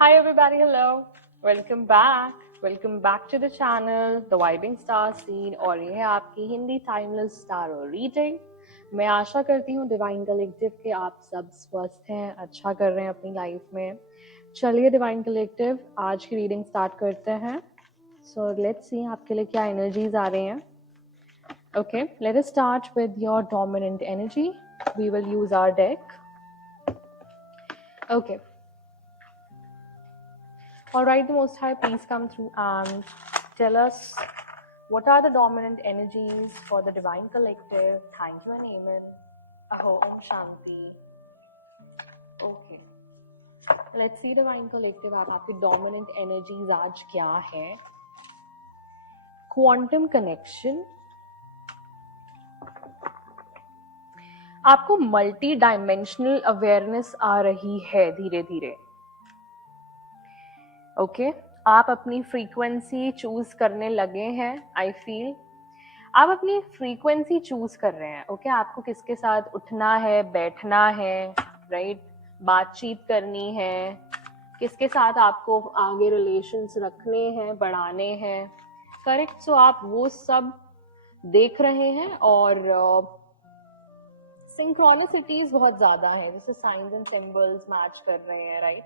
Hi everybody, hello. Welcome back. Welcome back to the channel, The Vibing Star Scene और ये है आपकी Hindi timeless star और reading. मैं आशा करती हूँ डिवाइन कलेक्टिव के आप सब स्वस्थ हैं, अच्छा कर रहे हैं अपनी लाइफ में। चलिए डिवाइन कलेक्टिव आज की रीडिंग स्टार्ट करते हैं। सो लेट्स सी आपके लिए क्या एनर्जीज आ रही हैं। Okay, let us start with your dominant energy. We will use our deck. Okay. All right, the Most High, please come through and tell us what are the dominant energies for the Divine Collective. Thank you and Amen. Aho Om Shanti. Okay. Let's see Divine Collective. आपकी dominant energies आज क्या है? Quantum connection. आपको multi dimensional awareness आ रही है धीरे धीरे। Okay आप अपनी फ्रीक्वेंसी चूज करने लगे हैं। आई फील आप अपनी फ्रीक्वेंसी चूज कर रहे हैं। ओके आपको किसके साथ उठना है, बैठना है, राइट, बातचीत करनी है, किसके साथ आपको आगे रिलेशंस रखने हैं, बढ़ाने हैं, करेक्ट। सो आप वो सब देख रहे हैं और सिंक्रोनिसिटीज बहुत ज्यादा है, जैसे साइंस एंड सिंबल्स मैच कर रहे हैं, राइट।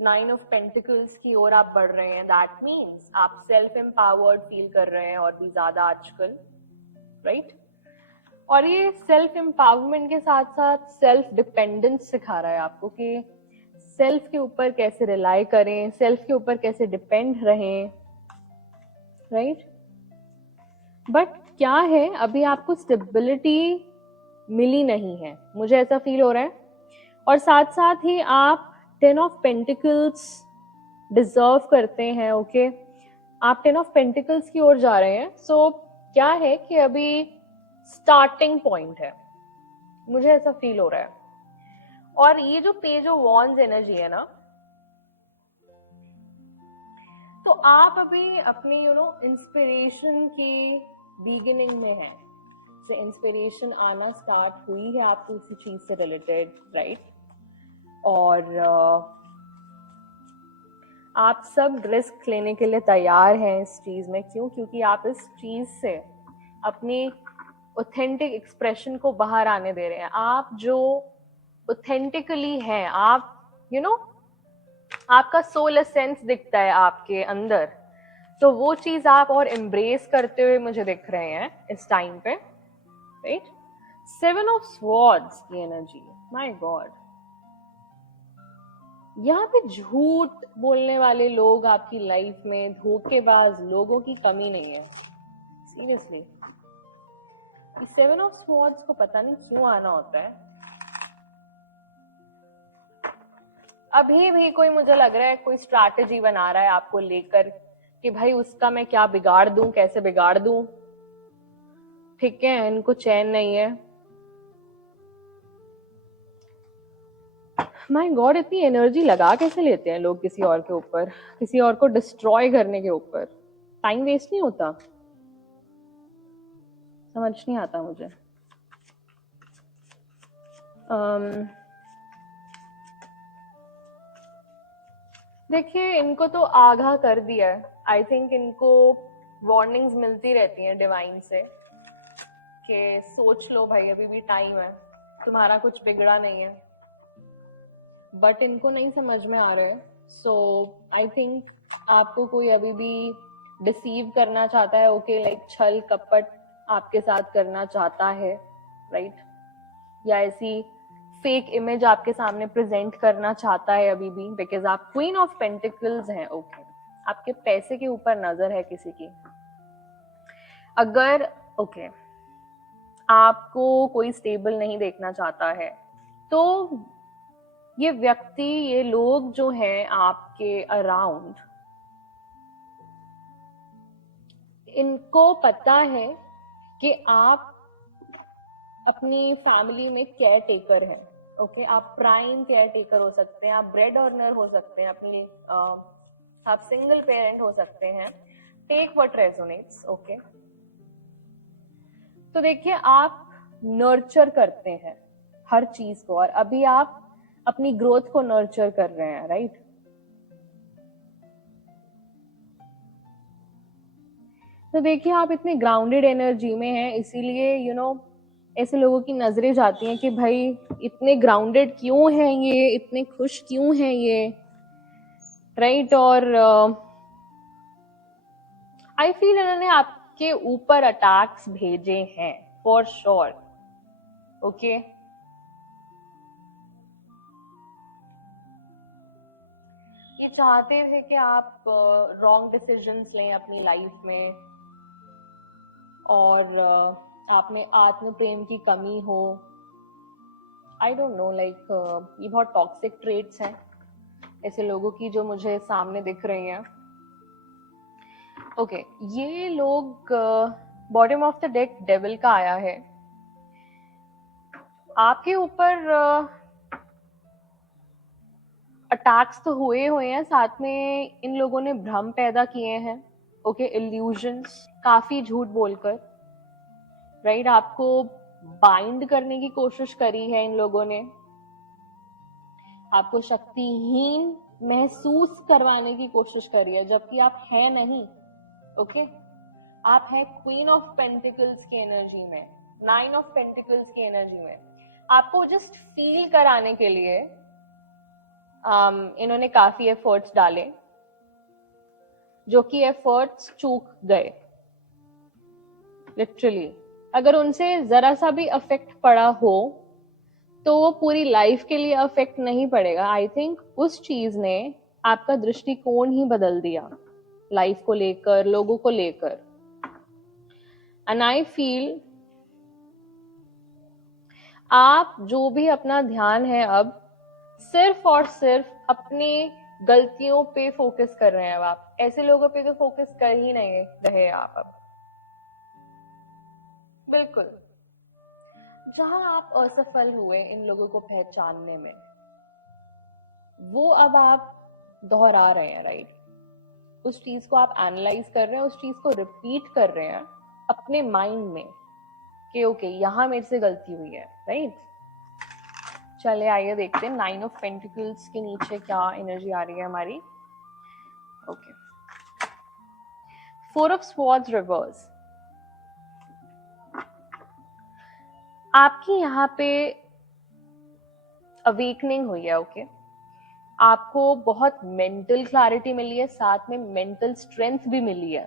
9 ऑफ पेंटिकल्स की ओर आप बढ़ रहे हैं। दैट मीन्स आप सेल्फ एम्पावर्ड फील कर रहे हैं और भी ज्यादा आजकल, राइट। और ये सेल्फ एम्पावरमेंट के साथ साथ सेल्फ डिपेंडेंस सिखा रहा है आपको कि सेल्फ के ऊपर कैसे रिलाई करें, सेल्फ के ऊपर कैसे डिपेंड रहें, राइट। बट क्या है, अभी आपको स्टेबिलिटी मिली नहीं है, मुझे ऐसा फील हो रहा है। और साथ साथ ही आप 10 ऑफ पेंटिकल्स डिजर्व करते हैं। ओके आप 10 ऑफ पेंटिकल्स की ओर जा रहे हैं। सो क्या है कि अभी स्टार्टिंग पॉइंट है, मुझे ऐसा फील हो रहा है। और ये जो पेज ऑफ वॉन्ड्स एनर्जी है ना, तो आप अभी अपनी इंस्पिरेशन की बिगिनिंग में हैं। से इंस्पिरेशन आना स्टार्ट हुई है आपको उसी चीज से रिलेटेड, राइट। और आप सब रिस्क लेने के लिए तैयार हैं इस चीज में। क्यों? क्योंकि आप इस चीज से अपनी ऑथेंटिक एक्सप्रेशन को बाहर आने दे रहे हैं। आप जो ऑथेंटिकली हैं, आप आपका सोल एसेंस दिखता है आपके अंदर, तो वो चीज आप और एम्ब्रेस करते हुए मुझे दिख रहे हैं इस टाइम पे, राइट। 7 ऑफ स्वॉर्ड्स की एनर्जी, माय गॉड। यहाँ पे झूठ बोलने वाले लोग आपकी लाइफ में, धोखेबाज लोगों की कमी नहीं है, सीरियसली। 7 ऑफ स्वॉर्ड्स को पता नहीं क्यों आना होता है। अभी भी कोई, मुझे लग रहा है कोई स्ट्रैटेजी बना रहा है आपको लेकर कि भाई उसका मैं क्या बिगाड़ दूं, कैसे बिगाड़ दूं। ठीक है, इनको चैन नहीं है। माय गॉड, इतनी एनर्जी लगा कैसे लेते हैं लोग किसी और के ऊपर, किसी और को डिस्ट्रॉय करने के ऊपर। टाइम वेस्ट नहीं होता? समझ नहीं आता मुझे। देखिए, इनको तो आगाह कर दिया है। आई थिंक इनको वार्निंग्स मिलती रहती हैं डिवाइन से कि सोच लो भाई, अभी भी टाइम है, तुम्हारा कुछ बिगड़ा नहीं है। बट इनको नहीं समझ में आ रहा है। सो आई थिंक आपको कोई अभी भी डिसीव करना चाहता है। ओके लाइक छल कपट आपके साथ करना चाहता है, राइट। या ऐसी फेक इमेज आपके सामने प्रेजेंट करना चाहता है अभी भी, बिकॉज आप क्वीन ऑफ पेंटिकल्स हैं। ओके आपके पैसे के ऊपर नजर है किसी की। अगर आपको कोई स्टेबल नहीं देखना चाहता है, तो ये व्यक्ति, ये लोग जो हैं आपके अराउंड, इनको पता है कि आप अपनी फैमिली में केयर टेकर हैं। ओके आप प्राइम केयर टेकर हो सकते हैं, आप ब्रेड अर्नर हो सकते हैं, अपनी आप सिंगल पेरेंट हो सकते हैं। Take what resonates. ओके तो देखिए, आप नर्चर करते हैं हर चीज को, और अभी आप अपनी ग्रोथ को नर्चर कर रहे हैं, राइट। तो देखिए आप इतने ग्राउंडेड एनर्जी में हैं, इसीलिए ऐसे लोगों की नजरें जाती हैं कि भाई इतने ग्राउंडेड क्यों हैं ये, इतने खुश क्यों हैं ये, राइट। और आई फील इन्होंने आपके ऊपर अटैक्स भेजे हैं फॉर श्योर। ओके, ये चाहते थे कि आप रॉन्ग डिसीजंस लें अपनी लाइफ में, और आप में आत्म प्रेम की कमी हो। आई डोंट नो, लाइक ये बहुत टॉक्सिक ट्रेट्स हैं ऐसे लोगों की जो मुझे सामने दिख रही हैं। ओके, ये लोग, bottom of the deck devil का आया है आपके ऊपर। अटैक्स तो हुए हैं, साथ में इन लोगों ने भ्रम पैदा किए हैं। ओके, इल्यूजन्स, काफी झूठ बोलकर, राइट, आपको बाइंड करने की कोशिश करी है इन लोगों ने, आपको शक्तिहीन महसूस करवाने की कोशिश करी है, जबकि आप हैं नहीं। ओके, आप हैं क्वीन ऑफ पेंटिकल्स की एनर्जी में, 9 ऑफ पेंटिकल्स की एनर्जी में। आपको जस्ट फील कराने के लिए इन्होंने काफी एफर्ट्स डाले, जो कि एफर्ट्स चूक गए लिटरली। अगर उनसे जरा सा भी अफेक्ट पड़ा हो तो वो पूरी लाइफ के लिए अफेक्ट नहीं पड़ेगा। आई थिंक उस चीज ने आपका दृष्टिकोण ही बदल दिया लाइफ को लेकर, लोगों को लेकर। एंड आई फील आप जो भी अपना ध्यान है अब सिर्फ और सिर्फ अपनी गलतियों पे फोकस कर रहे हैं। अब आप ऐसे लोगों पे तो फोकस कर ही नहीं रहे आप अब, बिल्कुल। जहां आप असफल हुए इन लोगों को पहचानने में, वो अब आप दोहरा रहे हैं, राइट। उस चीज को आप एनालाइज कर रहे हैं, उस चीज को रिपीट कर रहे हैं अपने माइंड में कि ओके यहां मेरे से गलती हुई है, राइट। चलिए आइए देखते हैं 9 ऑफ पेंटिकल्स के नीचे क्या एनर्जी आ रही है हमारी। Okay, 4 of swords reverse. आपकी यहाँ पे अवेकनिंग हुई है। ओके, आपको बहुत मेंटल क्लैरिटी मिली है, साथ में मेंटल स्ट्रेंथ भी मिली है,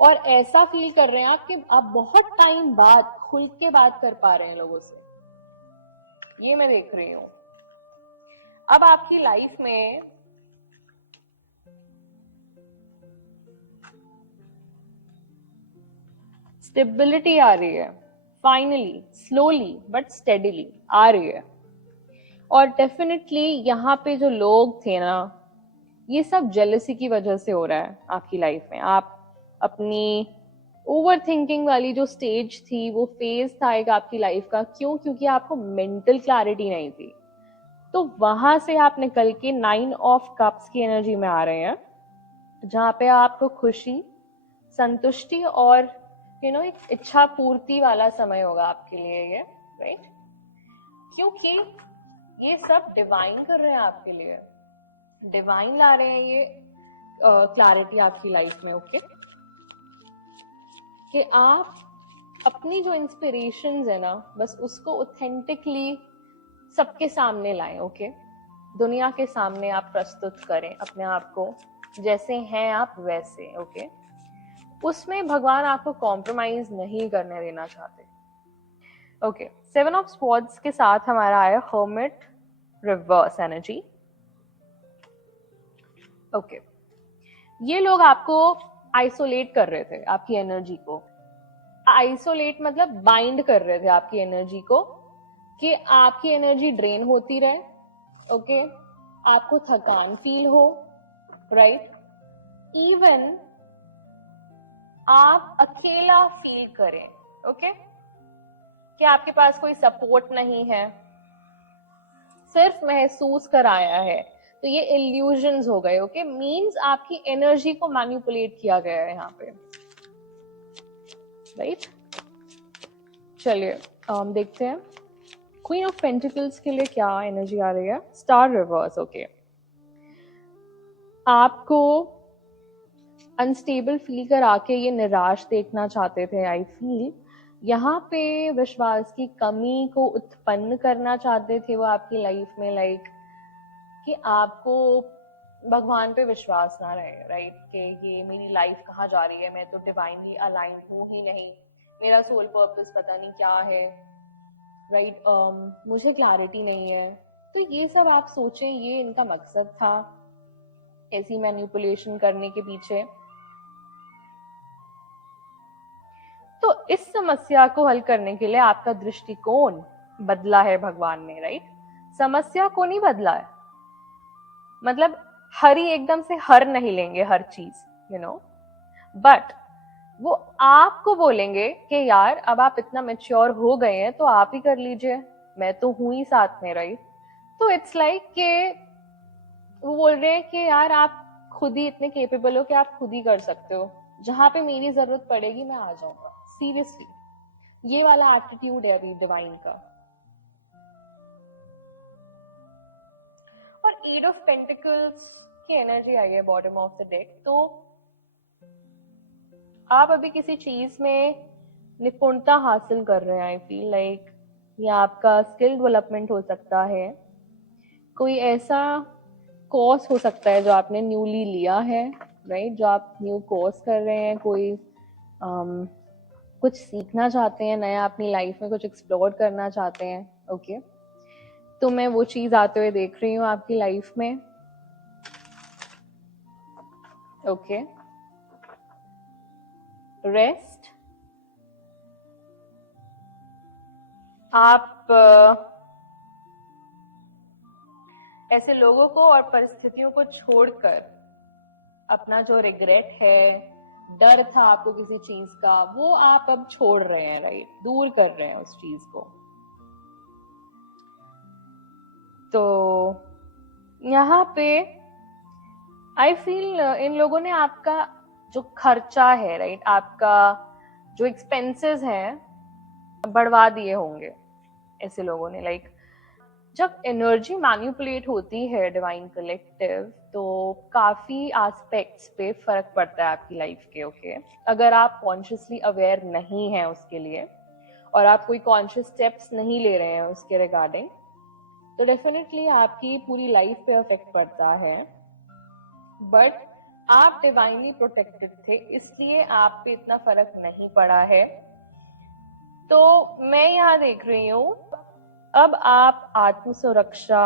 और ऐसा फील कर रहे हैं आप कि आप बहुत टाइम बाद खुल के बात कर पा रहे हैं लोगों से, ये मैं देख रही हूं। अब आपकी लाइफ में स्टेबिलिटी आ रही है, फाइनली, स्लोली बट स्टेडिली आ रही है। और डेफिनेटली यहाँ पे जो लोग थे ना, ये सब जेलसी की वजह से हो रहा है आपकी लाइफ में। आप अपनी ओवर थिंकिंग वाली जो स्टेज थी, वो फेज था एक आपकी लाइफ का, क्यों? क्योंकि आपको मेंटल क्लैरिटी नहीं थी। तो वहां से आप निकल के 9 ऑफ कप्स की एनर्जी में आ रहे हैं, जहां पे आपको खुशी, संतुष्टि और एक इच्छा पूर्ति वाला समय होगा आपके लिए ये, राइट। क्योंकि ये सब डिवाइन कर रहे हैं आपके लिए, डिवाइन ला रहे हैं ये क्लैरिटी आपकी लाइफ में। ओके, कि आप अपनी जो इंस्पिरेशंस है ना, बस उसको ऑथेंटिकली सबके सामने लाएं। ओके, दुनिया के सामने आप प्रस्तुत करें अपने आप को, जैसे हैं आप वैसे। ओके, उसमें भगवान आपको कॉम्प्रोमाइज नहीं करने देना चाहते। ओके, 7 ऑफ स्वॉर्ड्स के साथ हमारा आया हर्मिट रिवर्स एनर्जी। ओके, ये लोग आपको आइसोलेट कर रहे थे, आपकी एनर्जी को। आइसोलेट मतलब बाइंड कर रहे थे आपकी एनर्जी को, कि आपकी एनर्जी ड्रेन होती रहे। ओके, आपको थकान फील हो, राइट। इवन आप अकेला फील करें। ओके, कि आपके पास कोई सपोर्ट नहीं है, सिर्फ महसूस कराया है। तो ये इल्यूजन्स हो गए। ओके, मींस आपकी एनर्जी को मैनिपुलेट किया गया है यहाँ पे, राइट। चलिए हम देखते हैं क्वीन ऑफ पेंटिकल्स के लिए क्या एनर्जी आ रही है। Star reverse. ओके, आपको अनस्टेबल फील करा के ये निराश देखना चाहते थे। आई फील यहाँ पे विश्वास की कमी को उत्पन्न करना चाहते थे वो आपकी लाइफ में, लाइक कि आपको भगवान पे विश्वास ना रहे, राइट? कि ये मेरी लाइफ कहाँ जा रही है, मैं तो डिवाइनली अलाइन हूँ ही नहीं, मेरा सोल पर्पस पता नहीं क्या है, राइट? मुझे क्लैरिटी नहीं है। तो ये सब आप सोचें, ये इनका मकसद था ऐसी मैनिपुलेशन करने के पीछे। तो इस समस्या को हल करने के लिए आपका दृष्टिकोण बदला है भगवान ने, राइट? समस्या को नहीं बदला है। मतलब हर ही एकदम से हर नहीं लेंगे हर चीज, बट वो आपको बोलेंगे कि यार अब आप इतना मेच्योर हो गए हैं तो आप ही कर लीजिए, मैं तो हूं ही साथ में, राइट? तो इट्स लाइक के वो बोल रहे हैं कि यार आप खुद ही इतने केपेबल हो कि आप खुद ही कर सकते हो, जहां पे मेरी जरूरत पड़ेगी मैं आ जाऊंगा। सीरियसली ये वाला एटीट्यूड है अभी डिवाइन का। और 8 ऑफ पेंटिकल्स की एनर्जी आई है बॉटम ऑफ द डेक। तो आप अभी किसी चीज में निपुणता हासिल कर रहे हैं। आई फील लाइक ये आपका स्किल डेवलपमेंट हो सकता है, कोई ऐसा कोर्स हो सकता है जो आपने न्यूली लिया है, राइट? जो आप न्यू कोर्स कर रहे हैं, कोई कुछ सीखना चाहते हैं नया अपनी लाइफ में, कुछ एक्सप्लोर करना चाहते हैं। ओके तो मैं वो चीज आते हुए देख रही हूँ आपकी लाइफ में। Okay rest. आप ऐसे लोगों को और परिस्थितियों को छोड़कर अपना जो रिग्रेट है, डर था आपको किसी चीज का, वो आप अब छोड़ रहे हैं, राइट? दूर कर रहे हैं उस चीज को। तो यहाँ पे आई फील इन लोगों ने आपका जो खर्चा है, राइट, आपका जो एक्सपेंसेस हैं बढ़वा दिए होंगे ऐसे लोगों ने। लाइक जब एनर्जी मैनिपुलेट होती है डिवाइन कलेक्टिव तो काफी एस्पेक्ट्स पे फर्क पड़ता है आपकी लाइफ के। ओके अगर आप कॉन्शियसली अवेयर नहीं हैं उसके लिए और आप कोई कॉन्शियस स्टेप्स नहीं ले रहे हैं उसके रिगार्डिंग, तो डेफिनेटली आपकी पूरी लाइफ पे अफेक्ट पड़ता है। बट आप डिवाइनली प्रोटेक्टेड थे, इसलिए आप पे इतना फर्क नहीं पड़ा है। तो मैं यहाँ देख रही हूँ अब आप आत्म सुरक्षा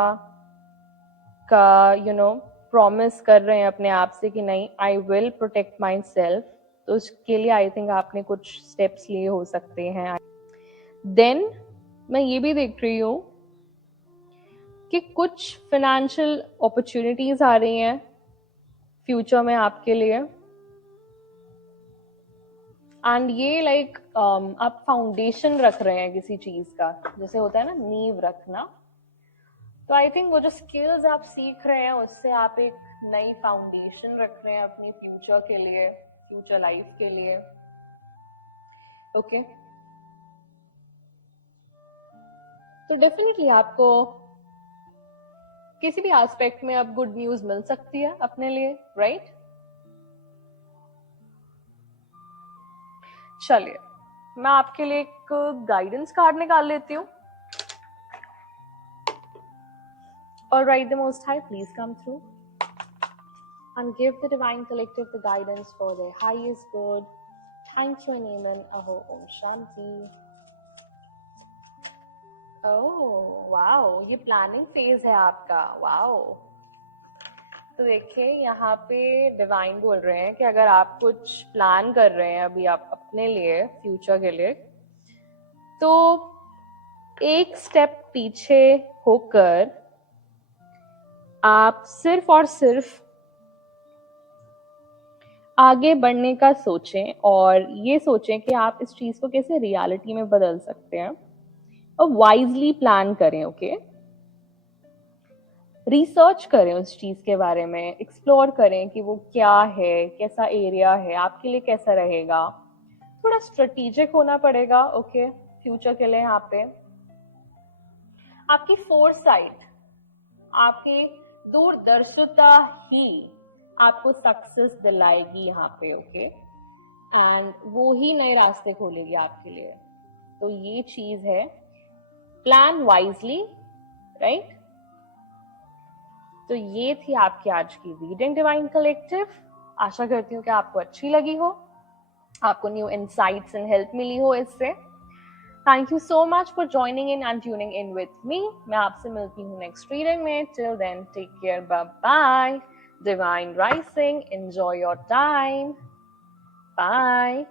का प्रॉमिस कर रहे हैं अपने आप से कि नहीं, I will protect my self. तो उसके लिए आई थिंक आपने कुछ स्टेप्स लिए हो सकते हैं। देन मैं ये भी देख रही हूँ कि कुछ फाइनेंशियल अपॉर्चुनिटीज आ रही हैं फ्यूचर में आपके लिए। एंड ये लाइक आप फाउंडेशन रख रहे हैं किसी चीज का, जैसे होता है ना नींव रखना। तो आई थिंक वो जो स्किल्स आप सीख रहे हैं उससे आप एक नई फाउंडेशन रख रहे हैं अपनी फ्यूचर के लिए, फ्यूचर लाइफ के लिए। ओके तो डेफिनेटली आपको किसी भी एस्पेक्ट में अब गुड न्यूज मिल सकती है अपने लिए, राइट? चलिए मैं आपके लिए एक गाइडेंस कार्ड निकाल लेती हूँ। Alright, the Most High, please come through and give the Divine Collective the guidance for their highest good. Thank you and amen. Aho Om Shanti. Oh, wow, ये प्लानिंग फेज है आपका। Wow तो देखिए यहाँ पे डिवाइन बोल रहे हैं कि अगर आप कुछ प्लान कर रहे हैं अभी आप अपने लिए, फ्यूचर के लिए, तो एक स्टेप पीछे होकर आप सिर्फ और सिर्फ आगे बढ़ने का सोचें और ये सोचें कि आप इस चीज को कैसे रियलिटी में बदल सकते हैं और वाइजली प्लान करें। ओके रिसर्च करें उस चीज के बारे में, एक्सप्लोर करें कि वो क्या है, कैसा एरिया है, आपके लिए कैसा रहेगा। थोड़ा स्ट्रेटेजिक होना पड़ेगा। ओके फ्यूचर के लिए यहाँ पे आपकी फोरसाइट, आपकी दूरदर्शिता ही आपको सक्सेस दिलाएगी यहाँ पे, ओके, एंड वो ही नए रास्ते खोलेगी आपके लिए। तो ये चीज है, प्लान वाइजली, राइट। तो ये थी आपकी आज की रीडिंग डिवाइन कलेक्टिव। आशा करती हूँ कि आपको अच्छी लगी हो, आपको न्यू इनसाइट्स एंड हेल्प मिली हो इससे। Thank you so much for joining in and tuning in with me. मैं आपसे मिलती हूँ नेक्स्ट रीडिंग में। Till then take care, bye bye. Divine rising, enjoy your time, bye.